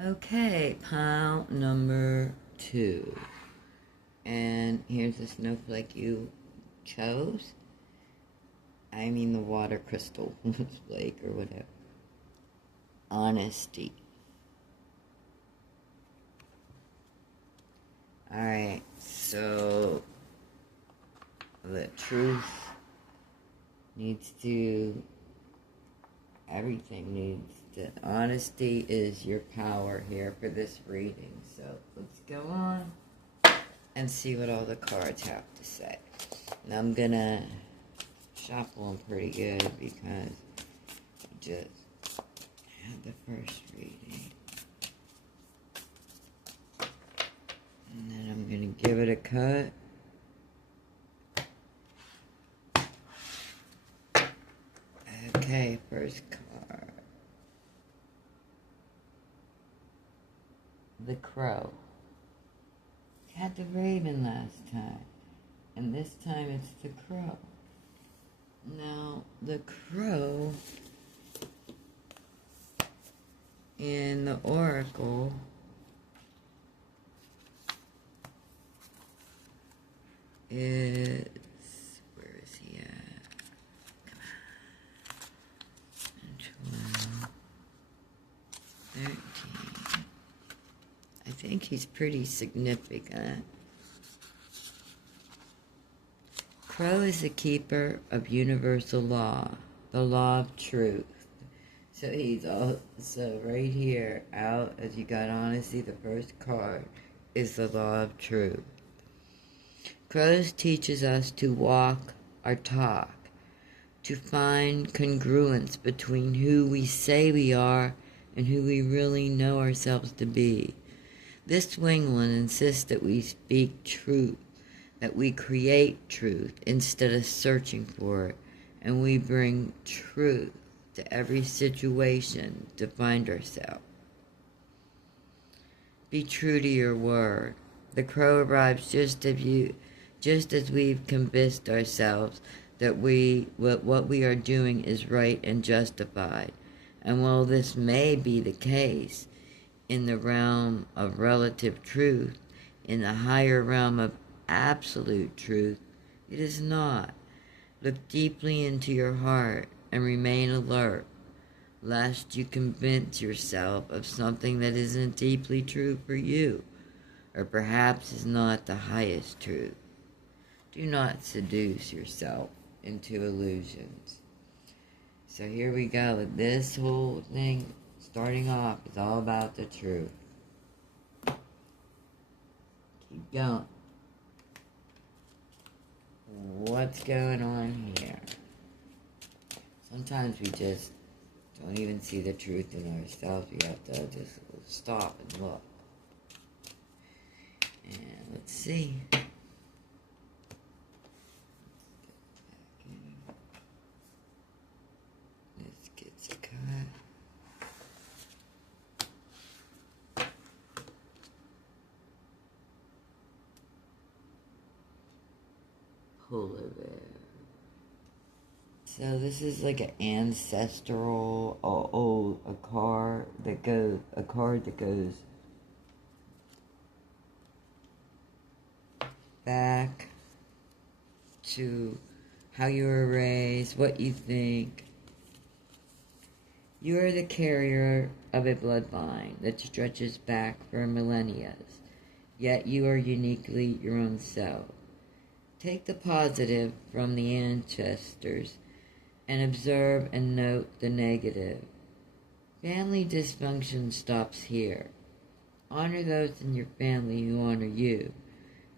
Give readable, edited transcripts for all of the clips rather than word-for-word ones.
Okay, pile number 2. And here's the snowflake you chose. I mean the water crystal flake or whatever. Honesty. Alright, so the truth needs to, everything needs to, honesty is your power here for this reading. So let's go on and see what all the cards have to say. Now I'm gonna shuffle them pretty good because I just had the first reading. And then I'm gonna give it a cut. Okay, first card. The Crow. Had the Raven last time, and this time it's the Crow. Now, the Crow in the Oracle is, where is he at? Come on. 12, 13. I think he's pretty significant. Crow is the keeper of universal law, the law of truth. So he's also right here, out as you got honesty, the first card is the law of truth. Crows teaches us to walk our talk, to find congruence between who we say we are and who we really know ourselves to be. This Wingland insists that we speak truth, that we create truth instead of searching for it, and we bring truth to every situation to find ourselves. Be true to your word. The Crow arrives just as we've convinced ourselves that what we are doing is right and justified. And while this may be the case in the realm of relative truth, in the higher realm of absolute truth, it is not. Look deeply into your heart and remain alert, lest you convince yourself of something that isn't deeply true for you, or perhaps is not the highest truth. Do not seduce yourself into illusions. So here we go. This whole thing, starting off, is all about the truth. Keep going. What's going on here? Sometimes we just don't even see the truth in ourselves. We have to just stop and look. And let's see. This gets a cut. Polar bear. So this is like an ancestral, a card that goes back to how you were raised, what you think. You are the carrier of a bloodline that stretches back for millennia, yet you are uniquely your own self. Take the positive from the ancestors and observe and note the negative. Family dysfunction stops here. Honor those in your family who honor you.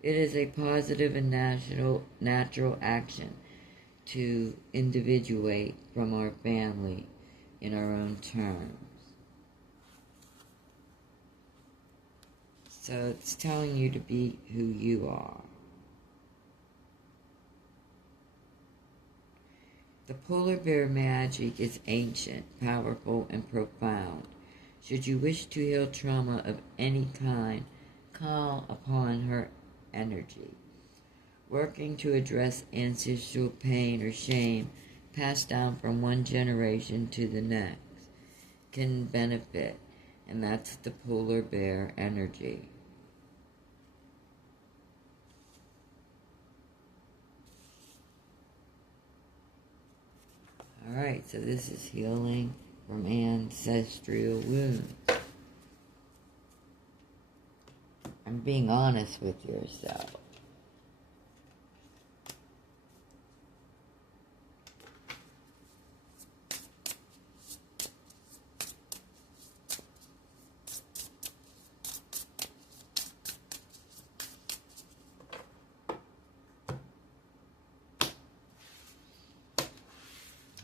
It is a positive and natural action to individuate from our family in our own terms. So it's telling you to be who you are. The polar bear magic is ancient, powerful, and profound. Should you wish to heal trauma of any kind, call upon her energy. Working to address ancestral pain or shame passed down from one generation to the next can benefit and that's the polar bear energy. Alright, so this is healing from ancestral wounds. And being honest with yourself.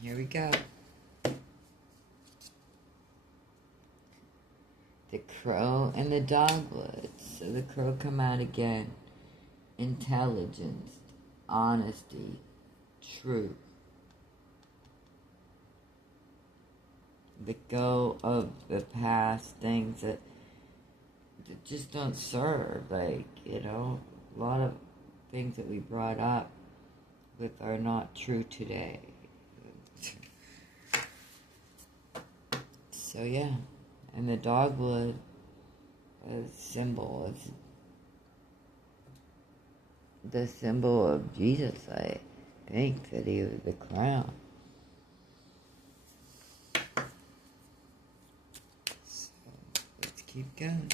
Here we go. The crow and the dogwood. So the crow come out again. Intelligence, honesty, truth. Let go of the past things that just don't serve. Like, a lot of things that we brought up with are not true today. So yeah, and the dogwood symbol is the symbol of Jesus, I think, that he was the crown. So let's keep going.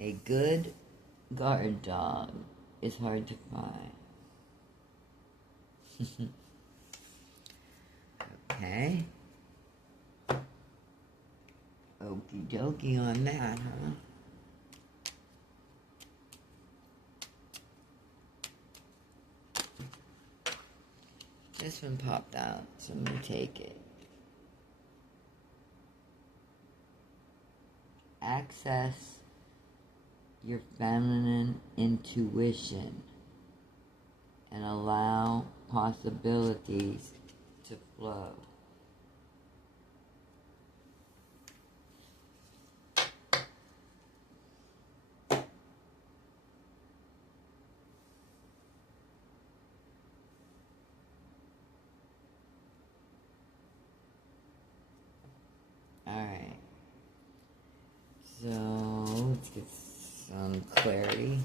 A good guard dog is hard to find. Okay. Okie dokie on that, huh? This one popped out, so I'm going to take it. Access your feminine intuition and allow possibilities to flow. Alright, so let's get some clarity.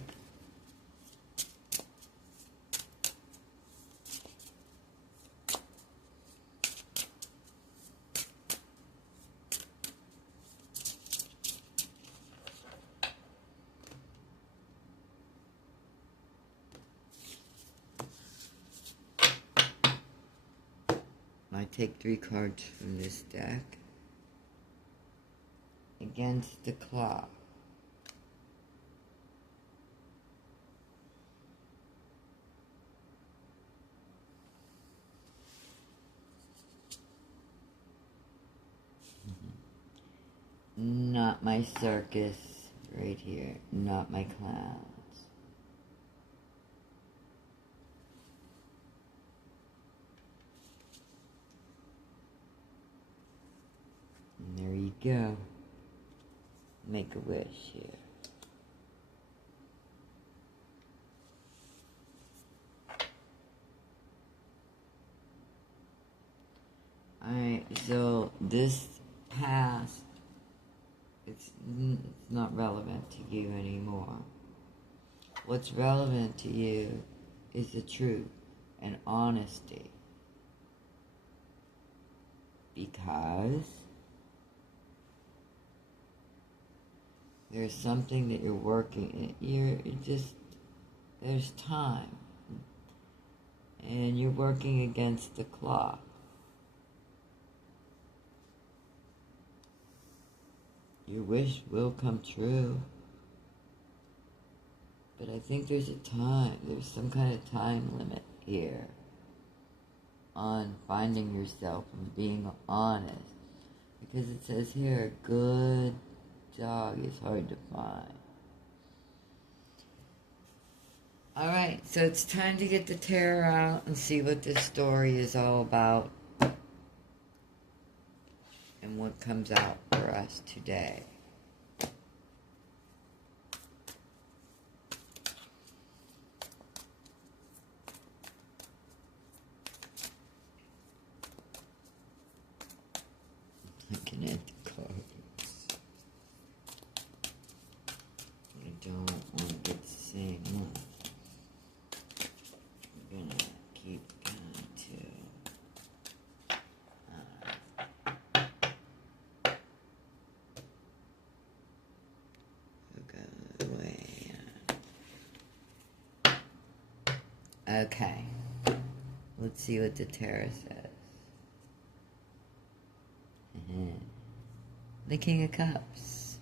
I take 3 cards from this deck. Against the clock. Not my circus right here. Not my clowns. And there you go. Make a wish here. Alright, so this past, it's not relevant to you anymore. What's relevant to you is the truth and honesty. Because there's something that you're working, there's time. And you're working against the clock. Your wish will come true. But I think there's some kind of time limit here on finding yourself and being honest. Because it says here, a good dog is hard to find. Alright, so it's time to get the tarot out and see what this story is all about. and what comes out for us today. Looking at the cards. I don't want to get the same one. I'm gonna keep going to. Go away. Okay. Let's see what the tarot says. The King of Cups.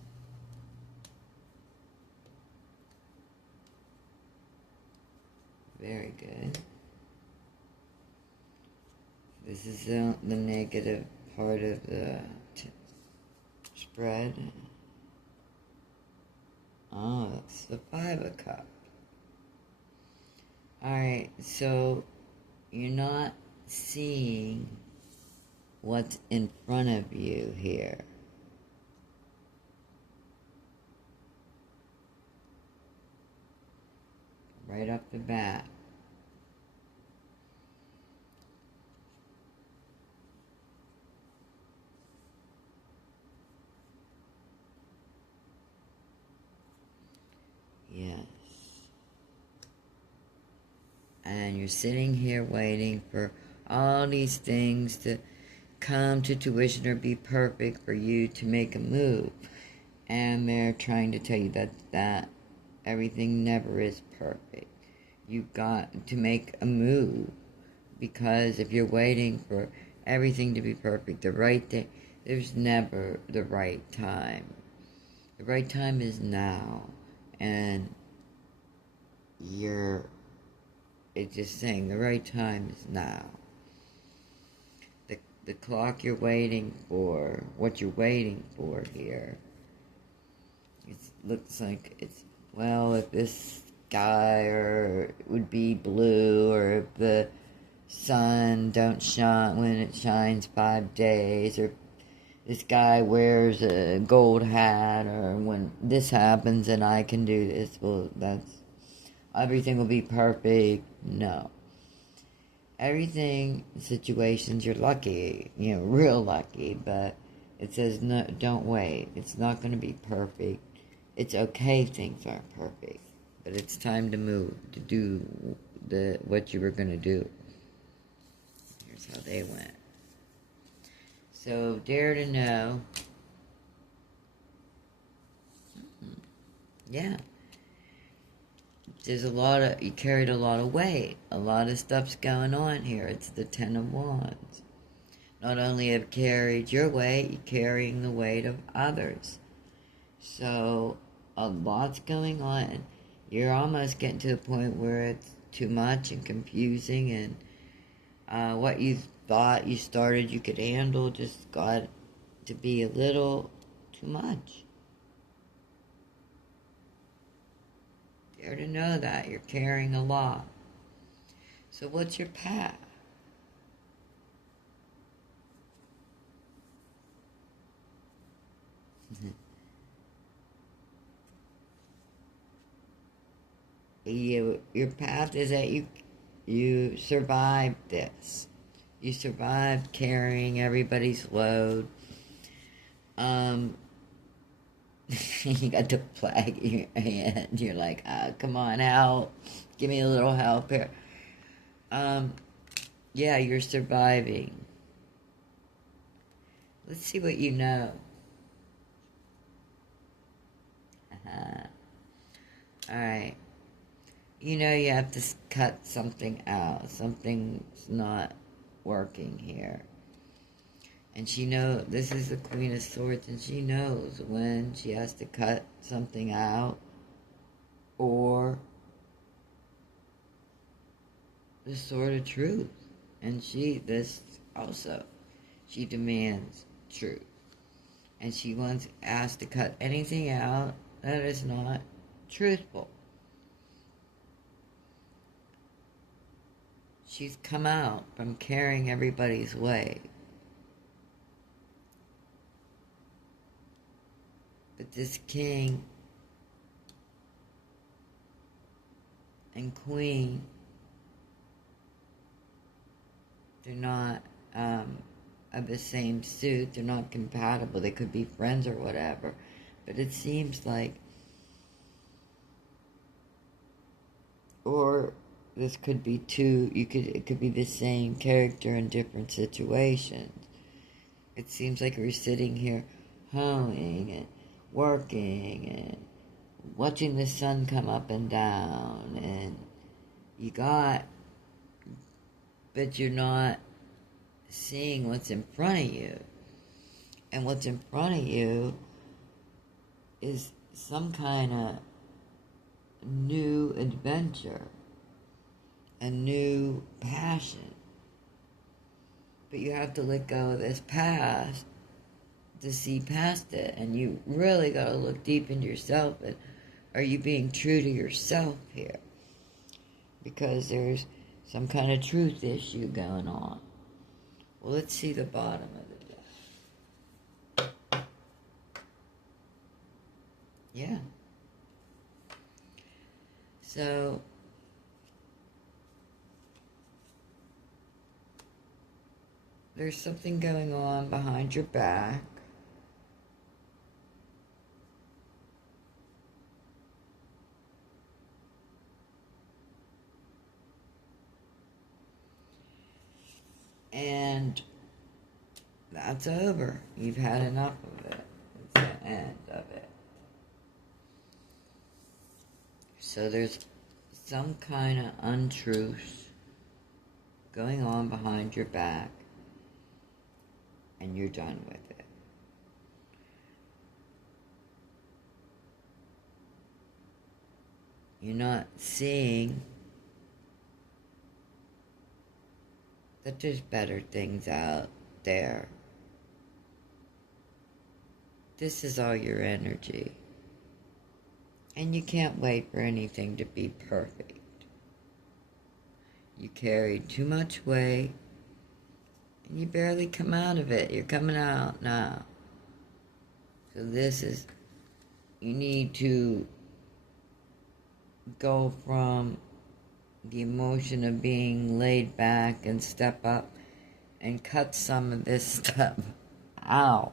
Very good. This is the negative part of the spread. Oh, it's the Five of Cups. Alright, so you're not seeing what's in front of you here. Right off the bat. Yes. And you're sitting here waiting for all these things to come to tuition or be perfect for you to make a move. And they're trying to tell you that everything never is perfect. You've got to make a move, because if you're waiting for everything to be perfect, the right thing, there's never the right time. The right time is now, and it's just saying the right time is now. The clock you're waiting for, what you're waiting for here, it looks like it's, well, if this sky or it would be blue, or if the sun don't shine when it shines 5 days, or this guy wears a gold hat, or when this happens and I can do this, well, everything will be perfect. No. Everything, situations, you're lucky, real lucky, but it says, no, don't wait. It's not going to be perfect. It's okay if things aren't perfect, but it's time to move, to do what you were going to do. Here's how they went. So, dare to know. Yeah. There's you carried a lot of weight. A lot of stuff's going on here. It's the Ten of Wands. Not only have carried your weight, you're carrying the weight of others. So, a lot's going on. You're almost getting to the point where it's too much and confusing, and what you thought you started you could handle just got to be a little too much. Dare to know that you're carrying a lot. So what's your path? Your path is that you survived this. You survived carrying everybody's load. You got the flag in your hand. You're like, come on, help. Give me a little help here. Yeah, you're surviving. Let's see what you know. Alright. You know you have to cut something out. Something's not working here. And she knows, this is the Queen of Swords, and she knows when she has to cut something out, or the Sword of Truth. And she demands truth. And she asked to cut anything out that is not truthful. She's come out from carrying everybody's weight. But this king and queen, they're not of the same suit. They're not compatible. They could be friends or whatever. But it seems like, or this could be two, it could be the same character in different situations. It seems like we're sitting here hoeing and working and watching the sun come up and down, and but you're not seeing what's in front of you. And what's in front of you is some kind of new adventure, a new passion. But you have to let go of this past to see past it. And you really got to look deep into yourself. And are you being true to yourself here? Because there's some kind of truth issue going on. Well, let's see the bottom of the deck. Yeah. So, there's something going on behind your back. And that's over. You've had enough of it. It's the end of it. So there's some kind of untruth going on behind your back, and you're done with it. You're not seeing that there's better things out there. This is all your energy. And you can't wait for anything to be perfect. You carry too much weight, and you barely come out of it. You're coming out now. So you need to go from the emotion of being laid back and step up and cut some of this stuff out.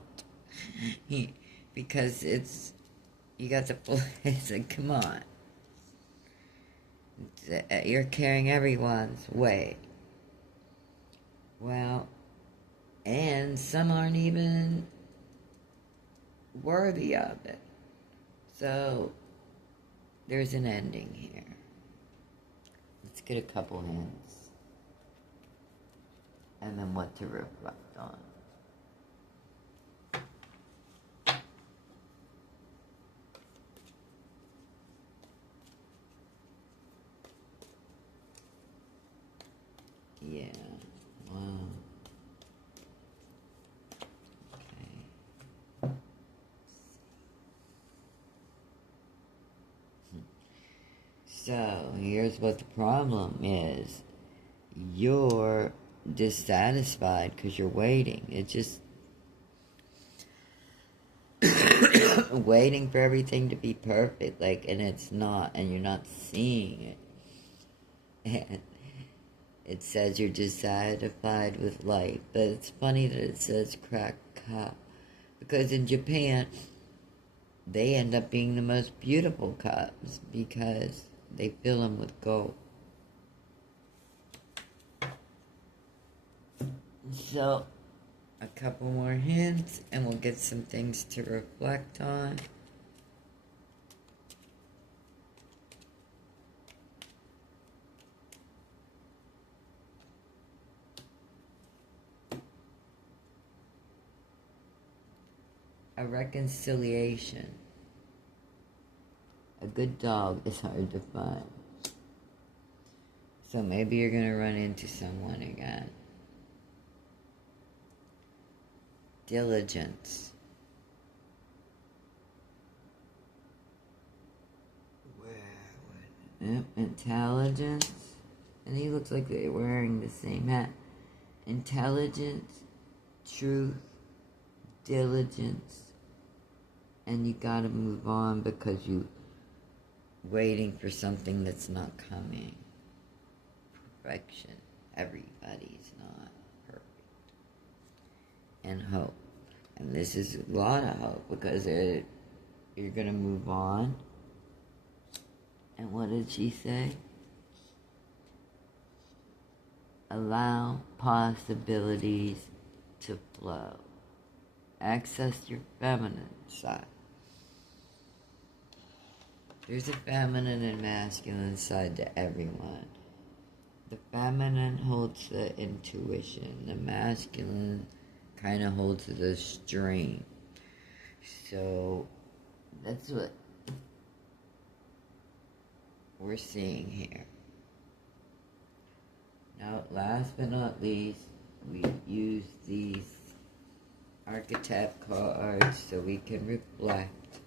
Because you got to, it's like, come on. You're carrying everyone's weight. Well, and some aren't even worthy of it. So, there's an ending here. Let's get a couple hints. And then what to reflect on. Yeah. Wow. Okay. So, here's what the problem is. You're dissatisfied because you're waiting. It's just waiting for everything to be perfect, and it's not, and you're not seeing it. And it says you're dissatisfied with life, but it's funny that it says cracked cup, because in Japan, they end up being the most beautiful cups because they fill them with gold. So, a couple more hints, and we'll get some things to reflect on. A reconciliation. A good dog is hard to find. So maybe you're going to run into someone again. Diligence. Intelligence. And he looks like they're wearing the same hat. Intelligence, truth, diligence, And you gotta move on because you waiting for something that's not coming. Perfection. Everybody's not perfect. And hope. And this is a lot of hope because you're gonna move on. And what did she say? Allow possibilities to flow. Access your feminine side. There's a feminine and masculine side to everyone. The feminine holds the intuition. The masculine kind of holds the string. So that's what we're seeing here. Now, last but not least, we use these archetype cards so we can reflect.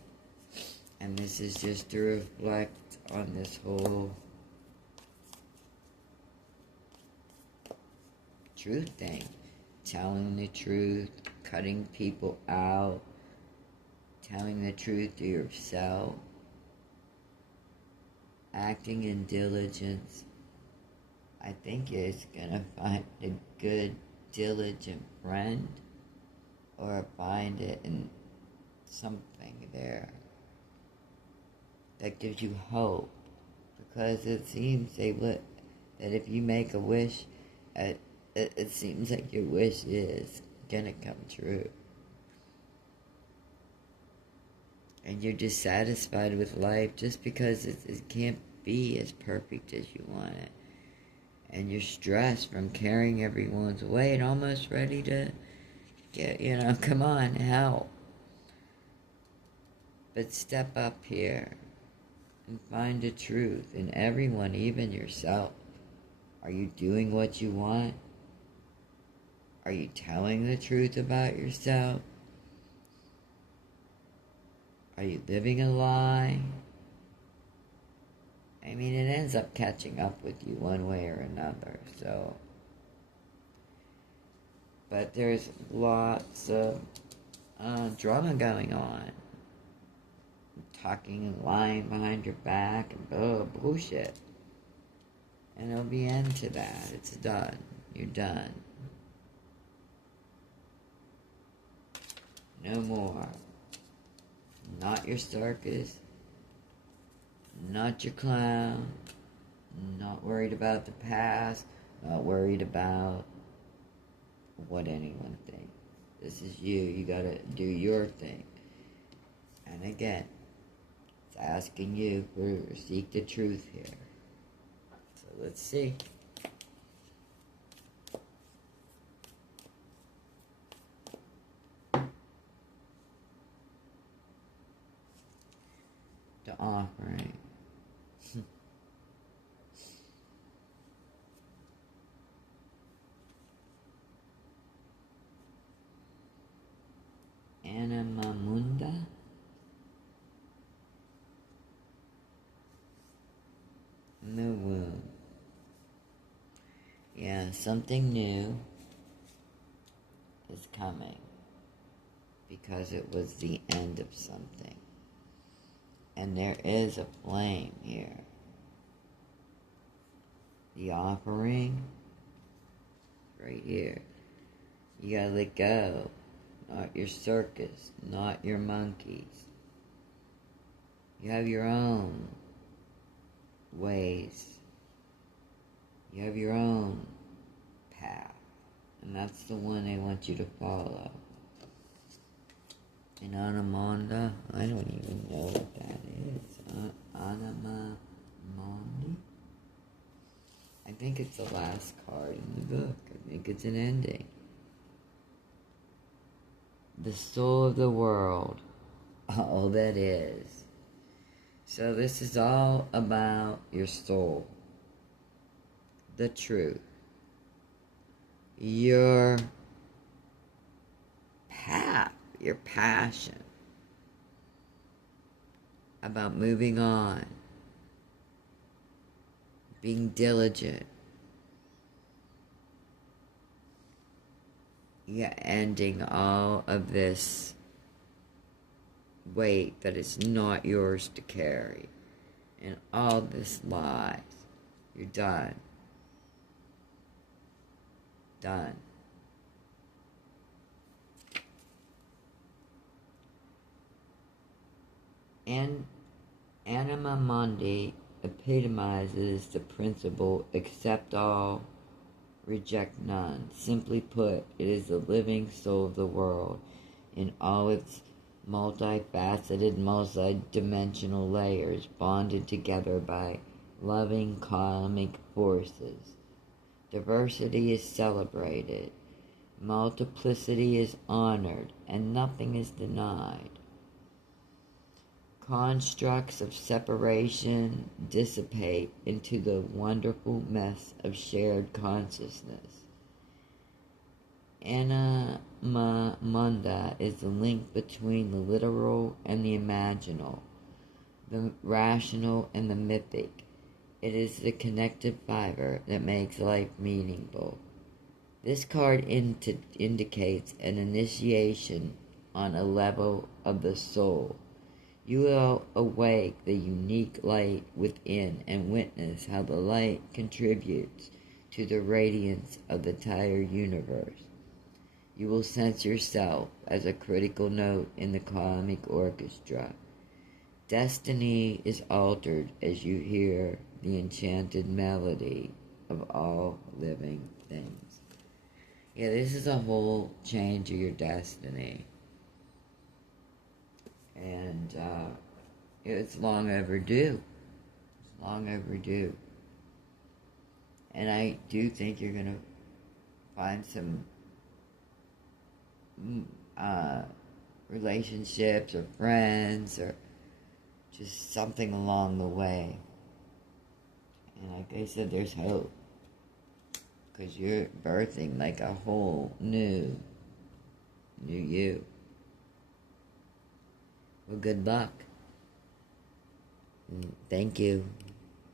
And this is just to reflect on this whole truth thing. Telling the truth, cutting people out, telling the truth to yourself, acting in diligence. I think it's gonna find a good, diligent friend, or find it in something there that gives you hope, because it seems that if you make a wish, it seems like your wish is gonna come true, and you're dissatisfied with life just because it can't be as perfect as you want it, and you're stressed from carrying everyone's weight, almost ready to get, come on, help. But step up here and find the truth in everyone, even yourself. Are you doing what you want? Are you telling the truth about yourself? Are you living a lie? I mean, it ends up catching up with you one way or another, so. But there's lots of drama going on. Talking and lying behind your back and bullshit. And there'll be an end to that. It's done. You're done. No more. Not your circus. Not your clown. Not worried about the past. Not worried about what anyone thinks. This is you. You gotta do your thing. And again, it's asking you for seek the truth here. So let's see. The offering. Anima Munda. The womb. Yeah, something new is coming because it was the end of something. And there is a flame here. The offering, right here. You gotta let go. Not your circus, not your monkeys. You have your own ways. You have your own path. And that's the one they want you to follow. And Anamanda, I don't even know what that is. Anamandi? I think it's the last card in the book. I think it's an ending. The soul of the world. All that is. So this is all about your soul. The truth. Your path. Your passion. About moving on. Being diligent. Yeah, ending all of this weight that is not yours to carry. And all this lies. You're done. Done. And Anima Mundi epitomizes the principle accept all, reject none. Simply put, it is the living soul of the world in all its multifaceted, multi-dimensional layers bonded together by loving cosmic forces. Diversity is celebrated, multiplicity is honored, and nothing is denied. Constructs of separation dissipate into the wonderful mess of shared consciousness. Anima Munda is the link between the literal and the imaginal, the rational and the mythic. It is the connective fiber that makes life meaningful. This card indicates an initiation on a level of the soul. You will awake the unique light within and witness how the light contributes to the radiance of the entire universe. You will sense yourself as a critical note in the cosmic orchestra. Destiny is altered as you hear the enchanted melody of all living things. Yeah, this is a whole change of your destiny. And it's long overdue. It's long overdue. And I do think you're going to find some relationships or friends or just something along the way. And like I said, there's hope. Because you're birthing like a whole new you. Well, good luck. Thank you.